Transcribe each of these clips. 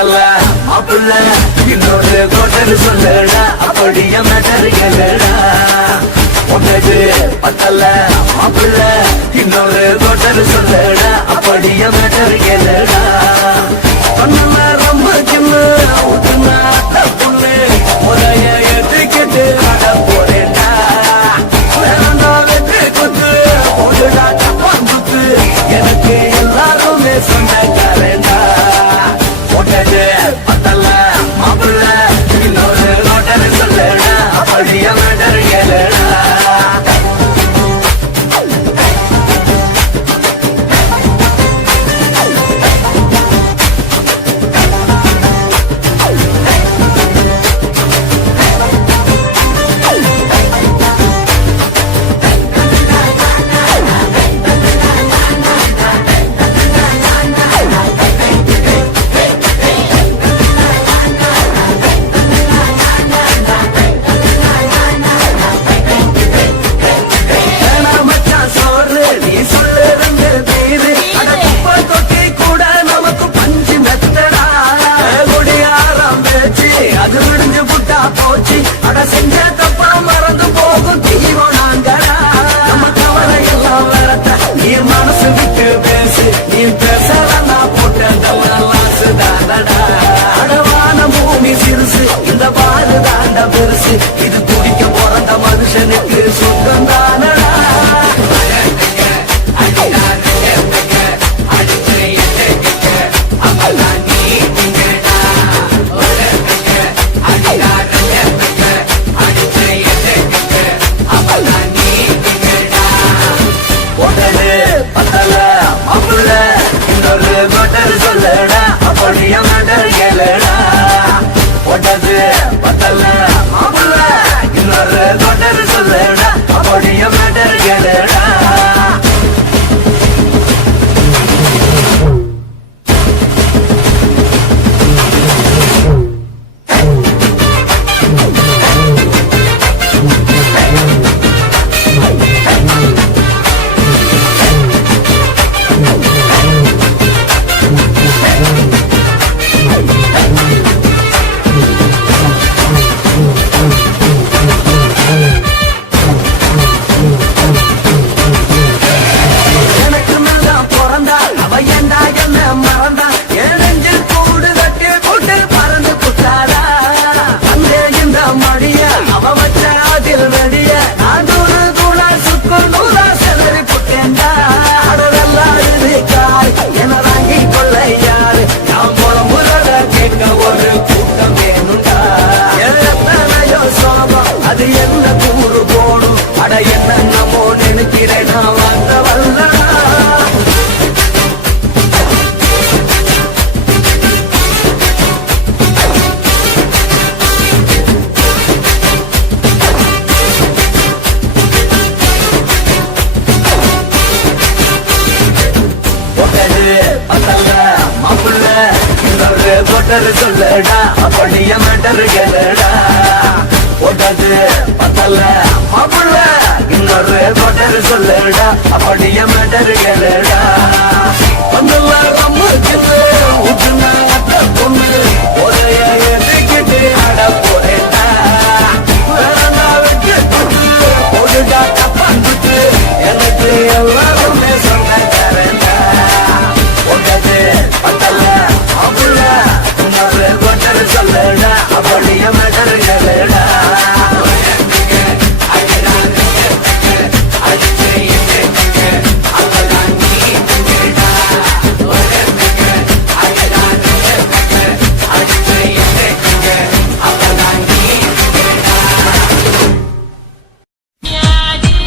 பத்தல மாப்புள்ள இன்னொரு கோட்டர் சொல்லடா அப்படிய மேட்டர்களடா ஒன்னது பத்தல மாப்புள்ள இன்னொரு கோட்டர் சொல்லடா அப்படிய மேட்டர்களடா சொன்ன ரொம்ப சின்ன ஊத்துனா புண்ணு முறைய ஏற்றுக்கிட்டு ஆட போறேன்டா வெற்றி குத்து போடுடா தப்பான் குத்து எனக்கு எல்லாருமே சொந்தக்காரண்டா ஒட்டது பத்தல மாப்புள்ள இன்னொரு கோட்டர் சொல்லடா அப்படிய மேட்டர்களடா செஞ்ச தப்பா மறந்து போகும் தீவம் நாங்கடா நம்ம கவலை எல்லாம் வரத்த நீ மனசு விட்டு பேசு நீ பேசலன்னா போட்டதெல்லாம் தாண்டடா அடவான பூமி சிறுசு இந்த பாரு தாண்ட பெருசு இது குடிக்க பிறந்த மனுஷனுக்கு சொந்தம் தானடா சொல்லடா அப்படிய மேட்டர்களடா ஒட்டது பத்தல மாப்புள்ள இன்னொரு கோட்டர் சொல்லடா அப்படிய மேட்டர்களடா அது என்ன கூறு போடும் அட என்ன நம்மோ நினைக்கிறேன் நான் வந்த வல்லடா பத்தல மாப்புள்ள இன்னொரு கோட்டர் சொல்லடா அப்படிய மேட்டர்களடா ஒட்டது பத்தல மாப்புள்ள இன்னொரு கோட்டர் சொல்லடா அப்படிய மேட்டர்களடா வந்துள்ள ரொம்ப சின்ன ஊத்துனா பொண்ணு ஒரைய ஏற்றுக்கிட்டு ஆட போறேன்டா வெற்றி குத்து போடுடா தப்பான் குத்து எனக்கு எல்லாருமே சொந்தக்காரண்டா ஒட்டது பத்தல மாப்புள்ள இன்னொரு கோட்டர் சொல்லடா அப்படிய மேட்டர்களடா Yeah,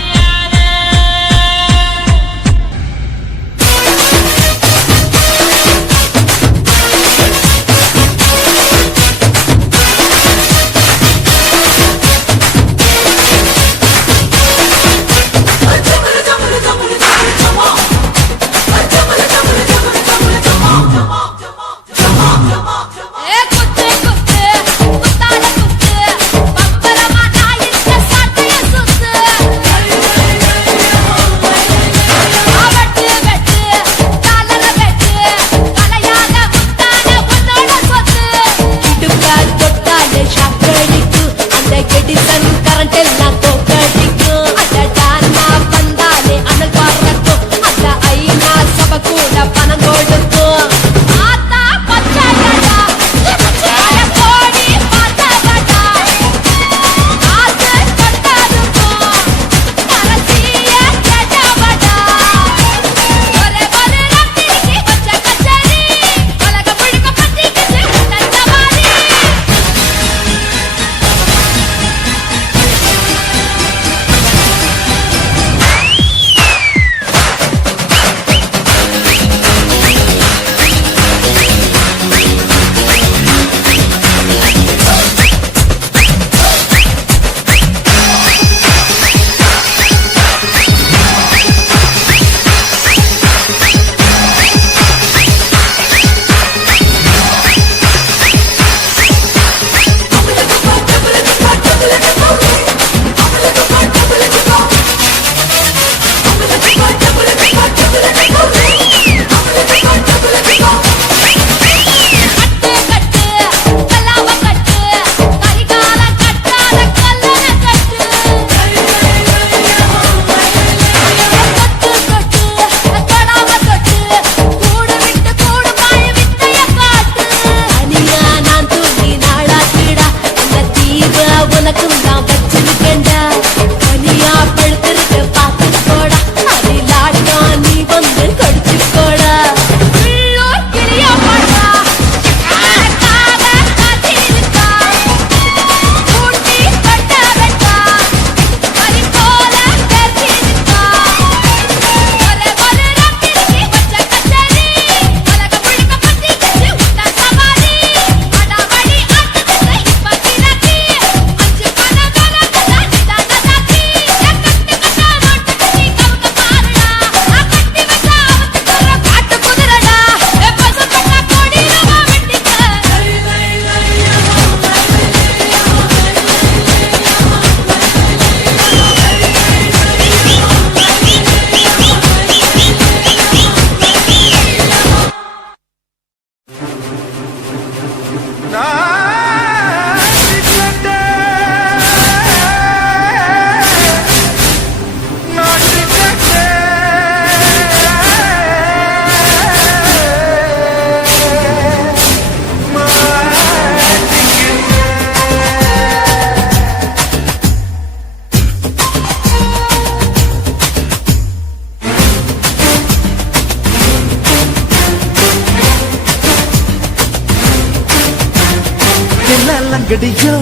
லங்கடியோ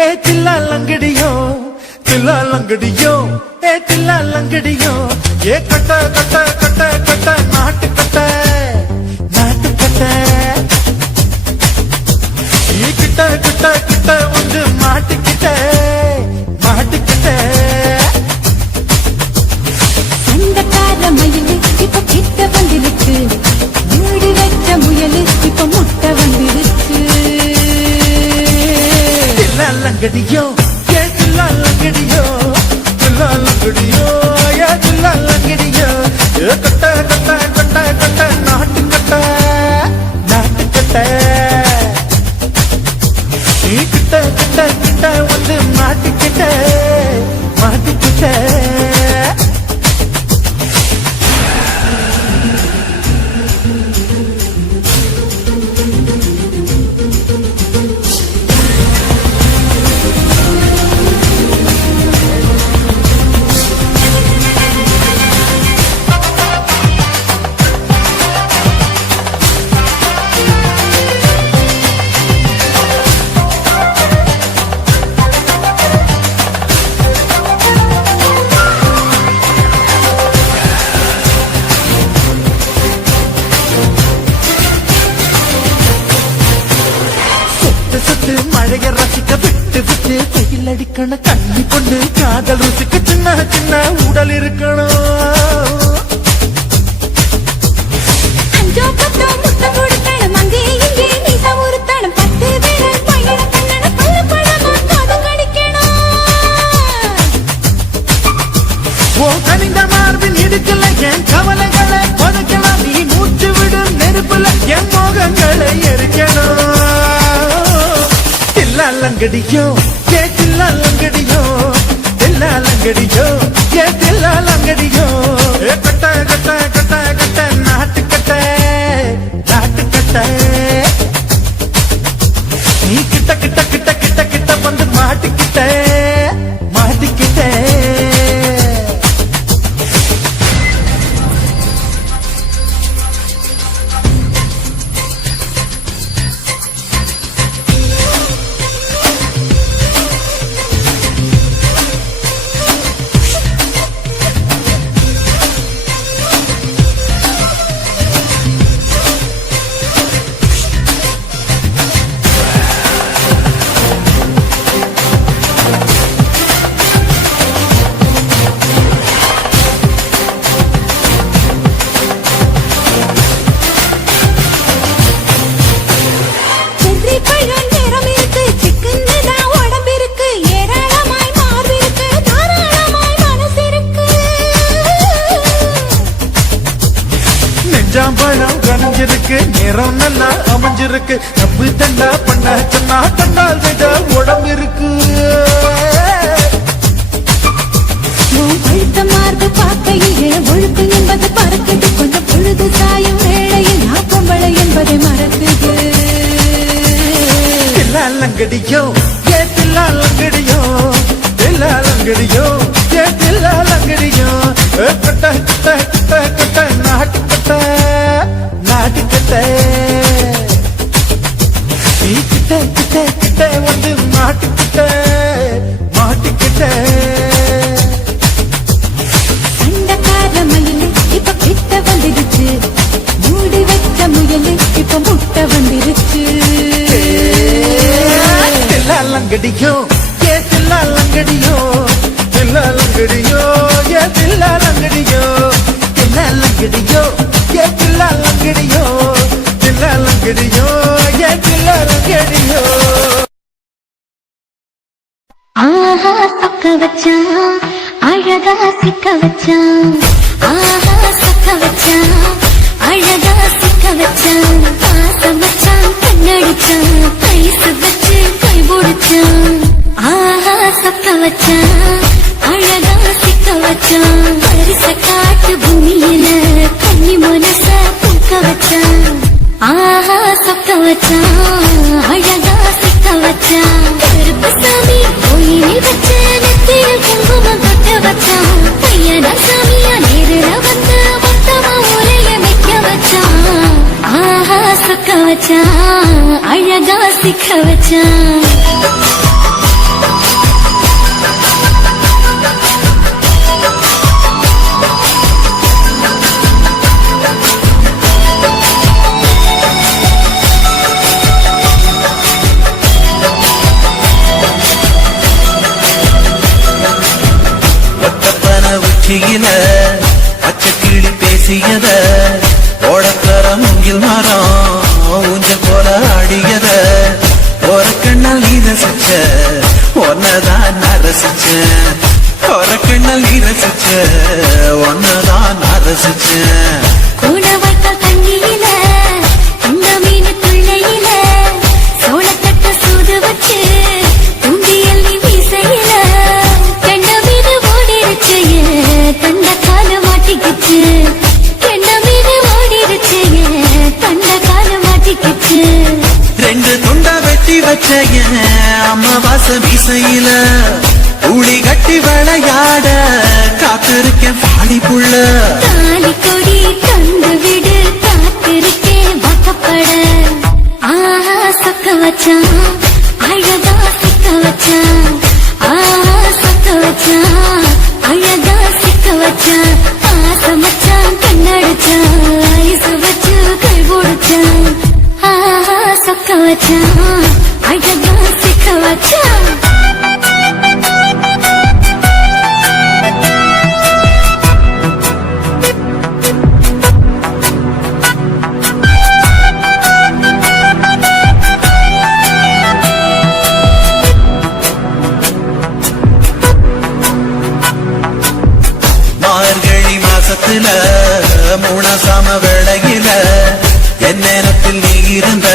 ஏ தில்லா லங்கடியோ தில்லா லங்கடியோ ஏ தில்லா லங்கடியோ ஏ கட்ட கட்ட கட்ட கட்ட நாட்டு கட்ட நாட்டு கட்ட நீ கிட்ட கிட்ட கிட்ட வந்து மாட்டிக்கிட்ட மாட்டிக்கிட்ட சண்டக்கார மயிலு இப்ப கிட்ட வந்துருச்சு மூடி வச்ச முயலு இப்ப முட்டை வந்துருச்சு தில்லா லங்கடியோ ஏ தில்லா லங்கடியோ தில்லா லங்கடியோ ஏ தில்லா லங்கடியோ ஏ கட்ட கட்ட கட்ட கட்ட நாட்டு கட்ட நாட்டு கட்ட நீ கிட்ட கிட்ட கிட்ட வந்து மாட்டிக்கிட்ட மாட்டிக்கிட்ட சுத்து மழைய ரசிக்க விட்டு விட்டு வெயில் அடிக்கணும் கண்ணி பொண்ணு காதல் ருசிக்க சின்ன சின்ன உடல் இருக்கணும் அஞ்சோ பத்தோ முத்தம் கொடுக்கணும் அங்கே இங்கே நீசா உறுத்தணும் 10 பேரல் பையன கண்ணன பல்ல பழமா காது கடிக்கணும் ஓ கனிந்த மார்பின் இடுக்கல என் கவலைகளை பதுக்கலாம் நீ மூச்சு விடும் நெருப்புல என் மோகங்களை எரிக்கணும் தில்லா லங்கடியோ ஏ தில்லா லங்கடியோ தில்லா லங்கடியோ ஏ தில்லா லங்கடியோ ஏ கட்ட கட்ட கட்ட கட்ட நாட்டு கட்ட நாட்டு கட்ட நீ கிட்ட கிட்ட கிட்ட கிட்ட கிட்ட வந்து மாட்டிக்கிட்ட மாட்டிக்கிட்ட சென்றி பழம் நேரம் இருக்கு சிக்கன்னு தான் உடம்பு இருக்கு ஏராளமாய் மார்பு இருக்கு தாராளமாய் மனசு இருக்கு நெஞ்சாம்பழம் கனிஞ்சிருக்கு நிறம் நல்லா அமைஞ்சிருக்கு தப்பு தண்டா பண்ண சொன்னா கண்டால் விட உடம்பு இருக்கு உன் பழுத்த மார்பு பார்க்கையிலே ஒழுக்கு என்பது பறக்குது கொஞ்சம் பொழுது சாயும் வேளையில் நான் பொம்பளை என்பதை மறக்குது தில்லா லங்கடியோ ஏ தில்லா லங்கடியோ தில்லா லங்கடியோ ஏ தில்லா லங்கடியோ ஏ கட்ட கட்ட கட்ட கட்ட நாட்டு கட்ட நாட்டு கட்ட நீ கிட்ட கிட்ட கிட்ட வந்து மாட்டிக்கிட்ட மாட்டிக்கிட்ட சண்டக்கார மயிலு இப்ப கிட்ட வந்துருச்சு மூடி வச்ச முயலு இப்ப முட்டை வந்துருச்சு தில்லா லங்கடியோ ஏ தில்லா லங்கடியோ தில்லா லங்கடியோ ஏ தில்லா லங்கடியோ தில்லா லங்கடியோ ஏ தில்லா லங்கடியோ தில்லா லங்கடியோ ஏ தில்லா லங்கடியோ ஆஹா சொக்க வச்சான் அழகா சிக்க வச்சான் ஆஹா சொக்க வச்சான் அழகா சிக்க வச்சான் பாசம் வச்சான் கண்ணடிச்சான் ஐசு வச்சு கை பிடிச்சான் ஆஹா சொக்க வச்சான் அழகா சிக்க வச்சான் பரிச காட்டு பூமியில கன்னி மனச பூக்க வச்சான் ஆஹா சொக்க வச்சான் அழகா சிக்க வச்சான் கருப்பு சாமி கோயிலில் வச்ச நெத்தியில் குங்குமம் தொட்ட வச்சான் பையனா சாமியா நேரில் வந்து மொத்தமா உரைய வைக்க வச்சான் ஆஹா சொக்க வச்சான் அழகா சிக்க வச்சான் உச்சியில பச்சை கிளி பேசியத ஓடக்கர முங்கில் மரம் ஊஞ்சல் போல ஆடியத ஒரு கண்ணால் நீ ரசிச்ச ஒன்னதான் நான் ரசிச்சேன் ஒரு கண்ணால் நீ ரசிச்ச ஒன்னதான் நான் ரசிச்சேன் கூட வைத்த தண்ணியில இந்த மீன் துள்ளையில சோளத்தட்ட சூடு வச்சு தூண்டியல் நீ வீசையில கண்ட மீது ஓடிருச்சு தந்த கால மாட்டிக்கிச்சு கண்ட மீது ஓடிருச்சு தந்த கால மாட்டிக்கிச்சு ரெண்டு துண்டா வெட்டி வச்ச அம்மாவாச வீசையில ஊழி கட்டி விளையாட காத்திருக்கேன் பாடி புள்ள தாலி கொடி தந்து விடு காத்திருக்கேன் வாக்கப்பட ஆஹா சொக்க வச்சான் அழகா சிக்க வச்சான் ஆஹா சொக்க வச்சான் அழகா சிக்க வச்சான் ஆசை மச்சான் கண்ணடிச்சான் ஐசு வச்சு கை போடுச்சான் ஆஹா சொக்க வச்சான் அழகா சிக்க வச்சான் மார்கழி மாசத்துல மூணாசாம வேளையில என் நேரத்தில் நீ இருந்த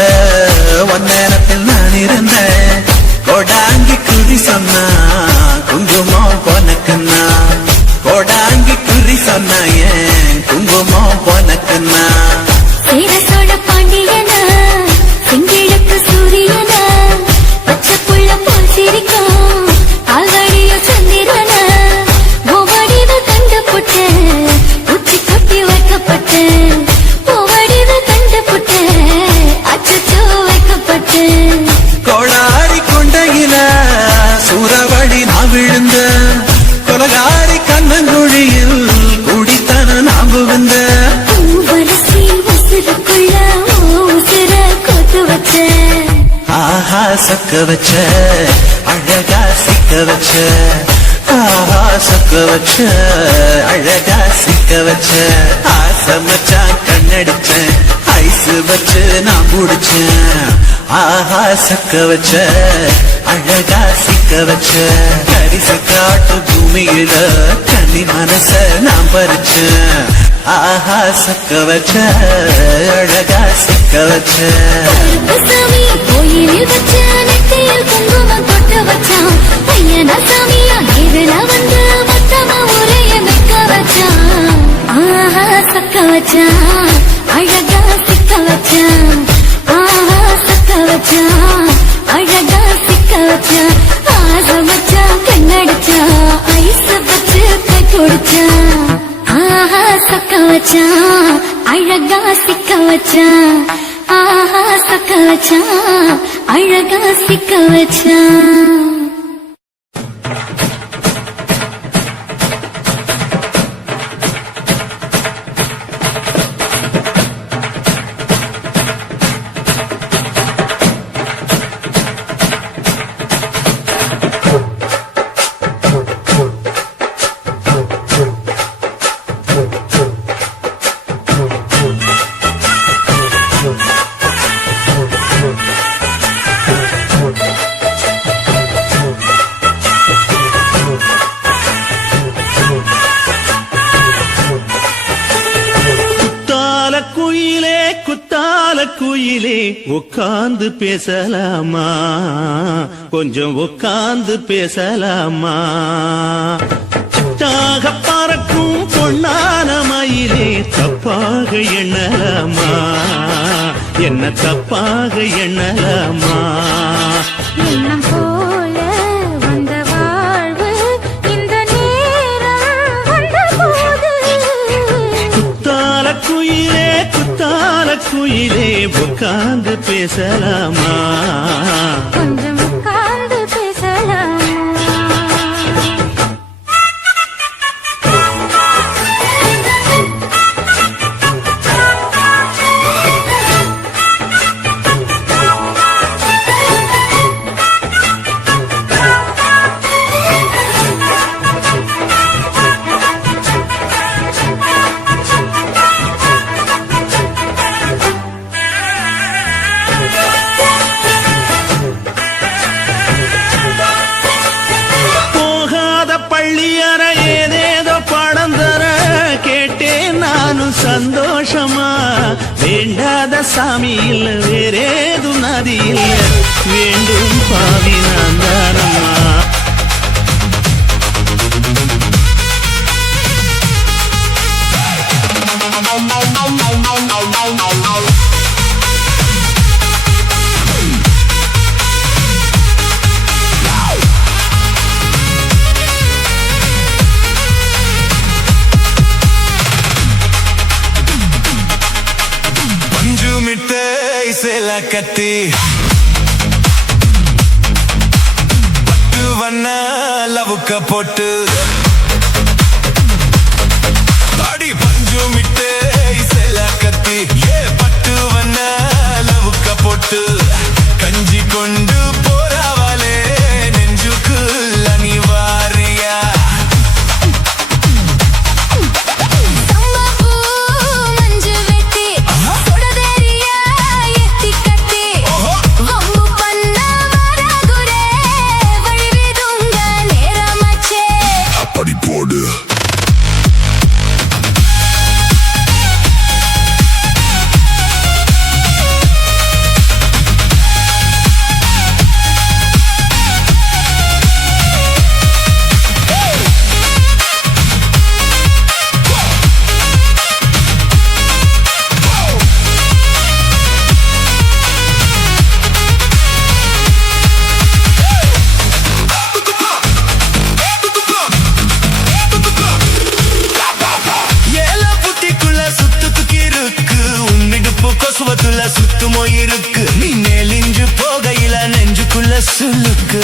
உன் நேரத்தில் நான் இருந்தேன் கொடாங்கி குறி சொன்னா குங்குமம் பொனக்குன்னா கொடாங்கி குறி சொன்னா ஏன் குங்குமம் பொனக்குன்னா சேரசோட பாண்டியனா செங்கிழக்கு சூரியனா பச்சை புள்ள போல் சிரிக்கும் ஆல்வடிய சந்திரனா ஓவடிவ கண்டுபுட்ட உச்சி கொட்டி வைக்கப்பட்ட ஓவடிவ கண்டுபுட்ட அச்சோ வைக்கப்பட்ட கோளாரி கொண்டையில சூறவழி நான் விழுந்த கொலகாரி கண்ணங்குழியில் குடித்தன நான் புகுந்த பூவரசி உசுருக்குள்ள உசுர கொத்து வச்ச ஆஹா சொக்க வச்ச அழகா சிக்க வச்ச ஆஹா சொக்க வச்ச அழகா சிக்க வச்ச ஆசை மச்சான் கண்ணடிச்சேன் ஐசு வச்சு நான் முடிச்சேன் ஆஹா சொக்க வச்ச அழகா சிக்க வச்ச கரிச காட்டு பூமியில கன்னி மனச நான் பறிச்சேன் ஆஹா சொக்க வச்ச அழகா சிக்க வச்ச சாமி கோயிலில் வச்ச நெத்தியில் குங்குமம் தொட்டு வச்சான் பையனா சாமியா நேரில் வந்து மொத்தமா உரைய வைக்க வச்சான் ஆஹா சக்க வச்சான் அழகா சிக்க வச்சான் ஆஹா சக்க வச்சான் அழகா சிக்க வச்சான் ஆசை வச்சான் கண்ணடிச்சான் ஐஸ் வச்சு கை கொடுச்சான் ஆஹா சக்க வச்சான் அழகா சிக்க வச்சான் ஆஹா சக்க வச்சான் அழகா சிக்க வச்சான் குயிலே உட்கார்ந்து பேசலாமா கொஞ்சம் உட்கார்ந்து பேசலாமா சிட்டாக பறக்கும் பொன்னான மயிலே தப்பாக எண்ணலாமா என்ன தப்பாக எண்ணலாமா எண்ணம் போல வந்த வாழ்வு இந்த நேரம் வந்தபோது குத்தால குயிலே குத்தால குயிலே உட்கார்ந்து பேசலாமா கொஞ்சம் உட்கார்ந்து பேசலாம். போகாத பள்ளியற ஏதேதோ பாடம் தர கேட்டேன் நானும் சந்தோஷமா வேண்டாத சாமி இல்ல வேறேதும் நதி இல்ல வேண்டும் பாவி நான் தானம்மா பஞ்சு மிட்டாய் சேல கத்தி பட்டு வண்ண லவுக்க போட்டு அடி பஞ்சு மிட்டாய் சேல கத்தி பட்டு வண்ண லவுக்க போட்டு கஞ்சி கொண்டு போறாவலே நெஞ்சுக்குள்ள நீ வாரியா சம்பப்பூ மஞ்சு வெட்டி சுடதேரியா எத்தி கட்டி வம்பு பண்ண வராகுரே வழிவிடுங்க நேரமாச்சே. அப்படி போடு ஏல புத்திக்குள்ள சுத்துக்கு இருக்கு உன்னிடுப்பு கொசுவத்துல சுத்துமோ இருக்கு நீ நெலிஞ்சு போகையில நெஞ்சுக்குள்ள சுளுக்கு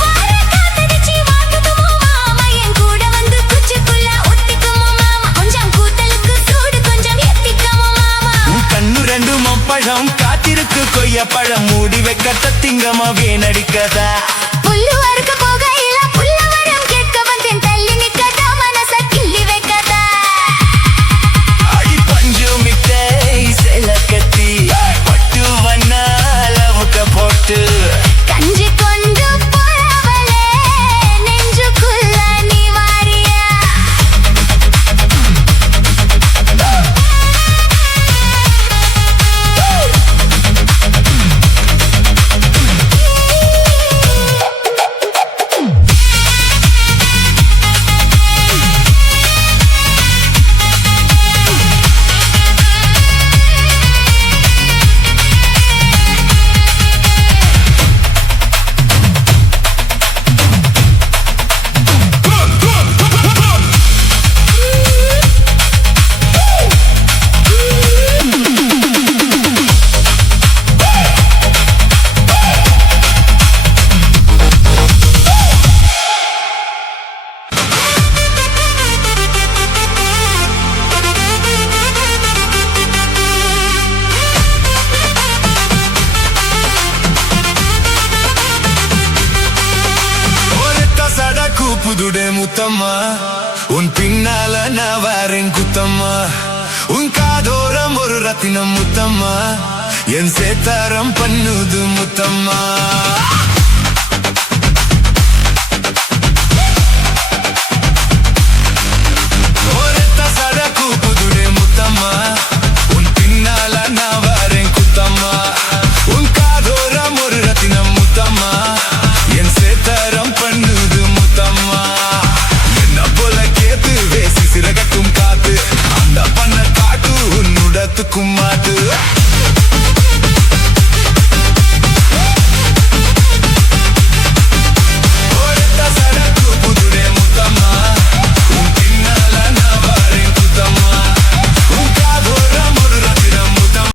வார காத்தடிச்சி வாட்டுதுமோ மாமா என் கூட வந்து குச்சிக்குள்ள ஒட்டிக்குமோ மாமா கொஞ்சம் கூத்தலுக்கு சூடு கொஞ்சம் எத்திக்குமோ மாமா. உன் கண்ணு ரெண்டு மப்பழம் காத்திருக்கு கொய்ய பழம் மூடி வைக்க திங்கமா வீணடிக்கதா புல்லு அறுக்க போகையில புல்லவரம் கேட்க வந்தேன் தள்ளி நிக்கதா மனச கிள்ளி வைக்கதா. அடி பஞ்சு மிட்டாய் சேல கத்தி பட்டு வண்ண லவுக்க போட்டு கஞ்சி கொண்டு போறவளே நெஞ்சுக்குள்ள நீ வாரியா. புதுடே முத்தம்மா உன் பின்னால நான் வாரேன் குத்தம்மா உன் காதோரம் ஒரு ரத்தினம் முத்தம்மா என் சேத்தாரம் பண்ணுது முத்தம்மா